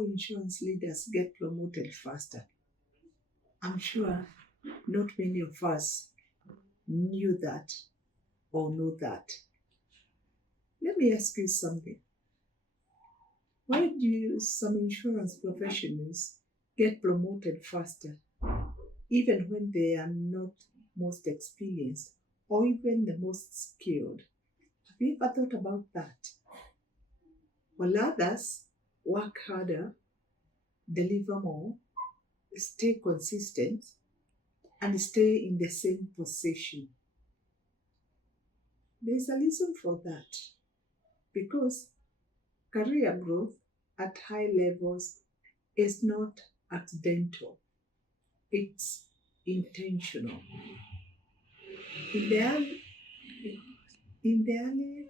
how insurance leaders get promoted faster. I'm sure not many of us knew that or know that. Let me ask you something. Why do some insurance professionals get promoted faster, even when they are not most experienced or even the most skilled? Have you ever thought about that? While others work harder, deliver more, stay consistent, and stay in the same position. There's a reason for that. Because career growth at high levels is not accidental, it's intentional. In the early, in the early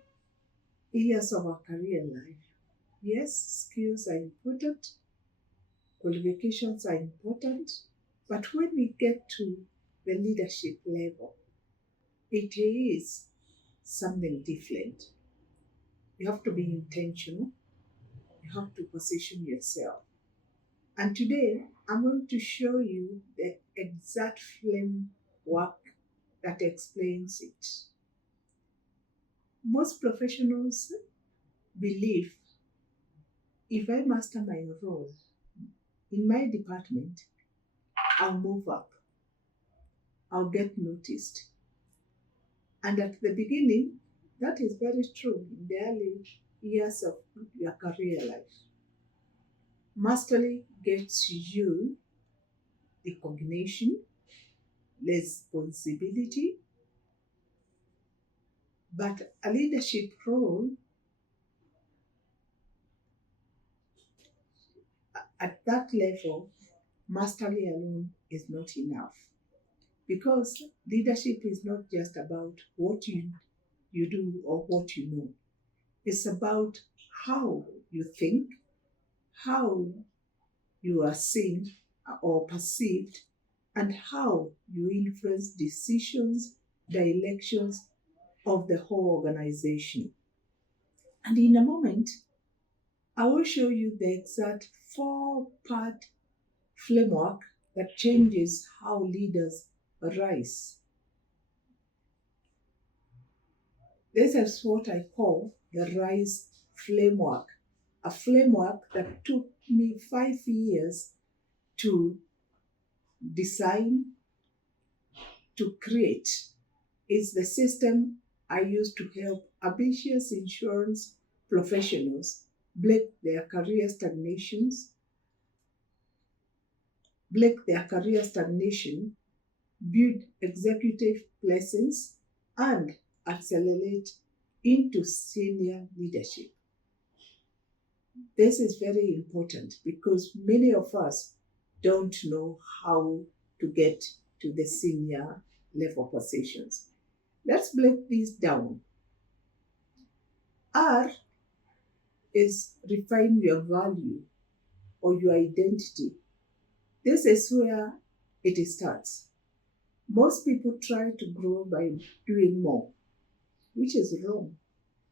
years of our career life, yes, skills are important, qualifications are important, but when we get to the leadership level, it is something different. You have to be intentional, you have to position yourself. And today, I'm going to show you the exact framework that explains it. Most professionals believe if I master my role in my department, I'll move up, I'll get noticed. And at the beginning, that is very true in the early years of your career life. Mastery gets you recognition, responsibility, but a leadership role at that level, mastery alone is not enough. Because leadership is not just about what you do or what you know. It's about how you think, how you are seen or perceived, and how you influence decisions, directions of the whole organization. And in a moment, I will show you the exact 4-part framework that changes how leaders rise. This is what I call the R.I.S.E Framework, a framework that took me 5 years to design, to create. It's the system I use to help ambitious insurance professionals break their career stagnation, build executive presence, and accelerate into senior leadership. This is very important because many of us don't know how to get to the senior level positions. Let's break this down. R is refine your value or your identity. This is where it starts. Most people try to grow by doing more, which is wrong.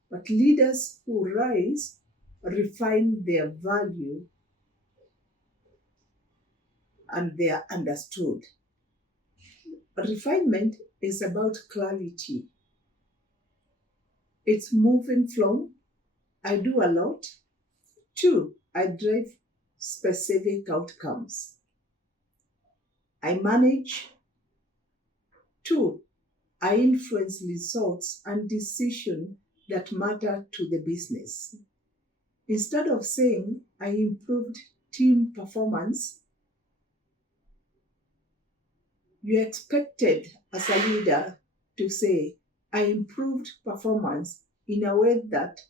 But leaders who rise refine their value and they are understood. Refinement is about clarity. It's moving from I do a lot to I drive specific outcomes. I manage to I influence results and decisions that matter to the business. Instead of saying I improved team performance, you expected as a leader to say I improved performance in a way that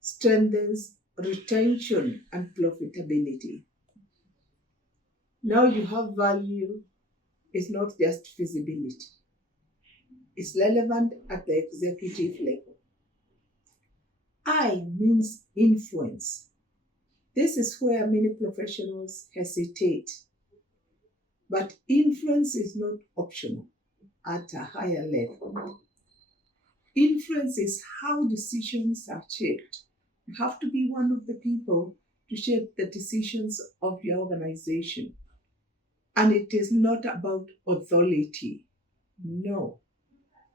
strengthens retention and profitability. Now you have value, it's not just feasibility. It's relevant at the executive level. I means influence. This is where many professionals hesitate. But influence is not optional at a higher level. Influence is how decisions are shaped. You have to be one of the people to shape the decisions of your organization. And it is not about authority. No,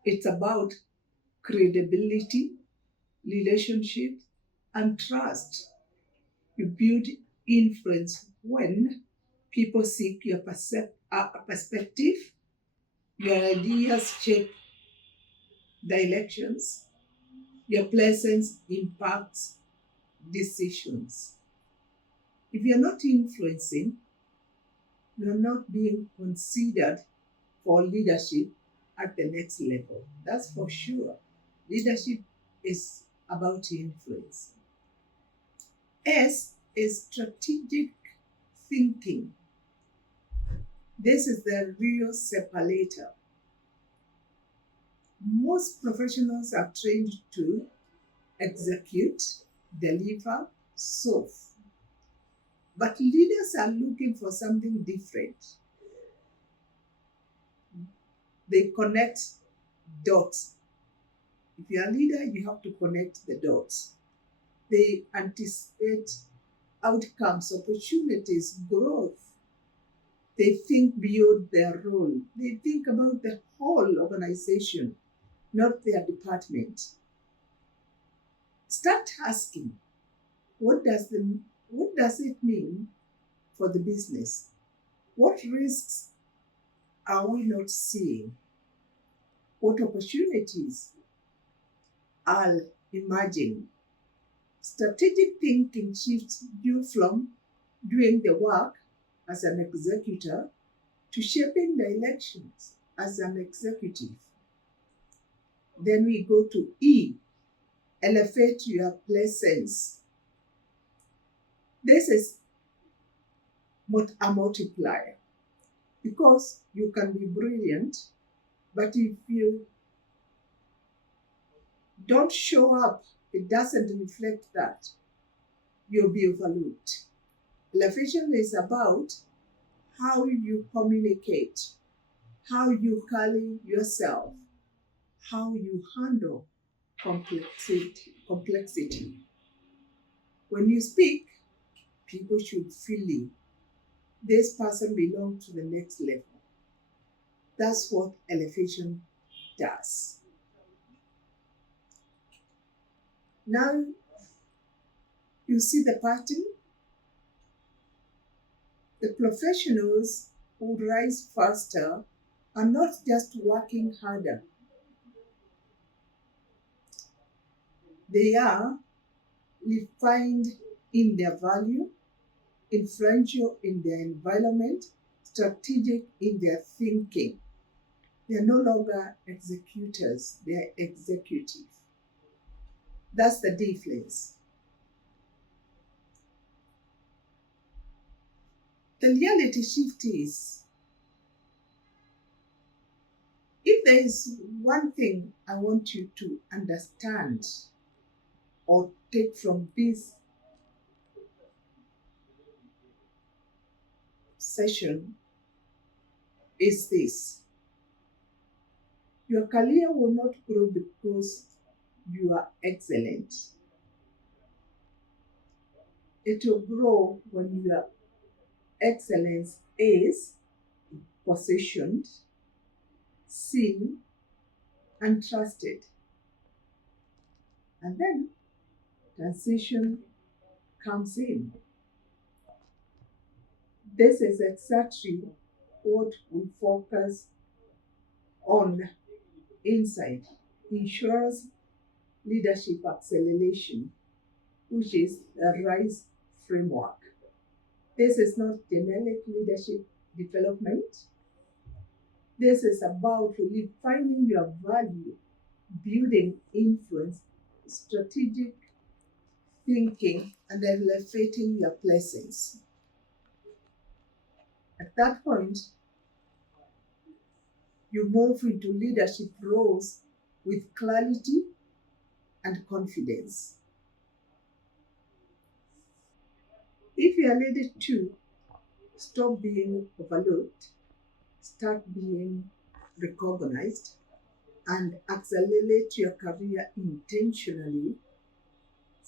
it's about credibility, relationships, and trust. You build influence when people seek your perspective, your ideas shape the elections, your presence impacts decisions. If you're not influencing, you're not being considered for leadership at the next level. That's for sure. Leadership is about influence. S is strategic thinking. This is the real separator. Most professionals are trained to execute, deliver, solve. But leaders are looking for something different. They connect dots. If you're a leader, you have to connect the dots. They anticipate outcomes, opportunities, growth. They think beyond their role. They think about the whole organization, not their department. Start asking, what does it mean for the business? What risks are we not seeing? What opportunities are emerging? Strategic thinking shifts you from doing the work as an executor to shaping the elections as an executive. Then we go to E, elevate your presence. This is a multiplier because you can be brilliant, but if you don't show up, it doesn't reflect that, you'll be overlooked. Elevation is about how you communicate, how you carry yourself, how you handle complexity. When you speak, people should feel this person belongs to the next level. That's what elevation does. Now, you see the pattern? The professionals who rise faster are not just working harder. They are refined in their value, influential in their environment, strategic in their thinking. They are no longer executors, they are executive. That's the difference. The reality shift is, if there is one thing I want you to understand or take from this session, is this: your career will not grow because you are excellent. It will grow when your excellence is positioned, seen, and trusted. And then transition comes in. This is exactly what we focus on inside Insurance Leadership Acceleration, which is the R.I.S.E Framework. This is not generic leadership development. This is about refining your value, building influence, strategic thinking, and elevating your presence. At that point, you move into leadership roles with clarity and confidence. If you are ready to stop being overlooked, start being recognized, and accelerate your career intentionally,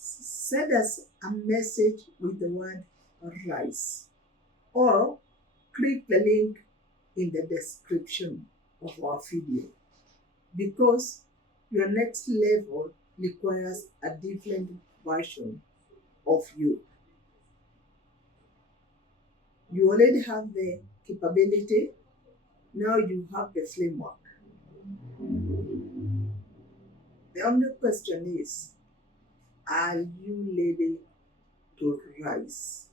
Send us a message with the word RISE or click the link in the description of our video because your next level requires a different version of you. You already have the capability, now you have the framework. The only question is, are you ready to rise?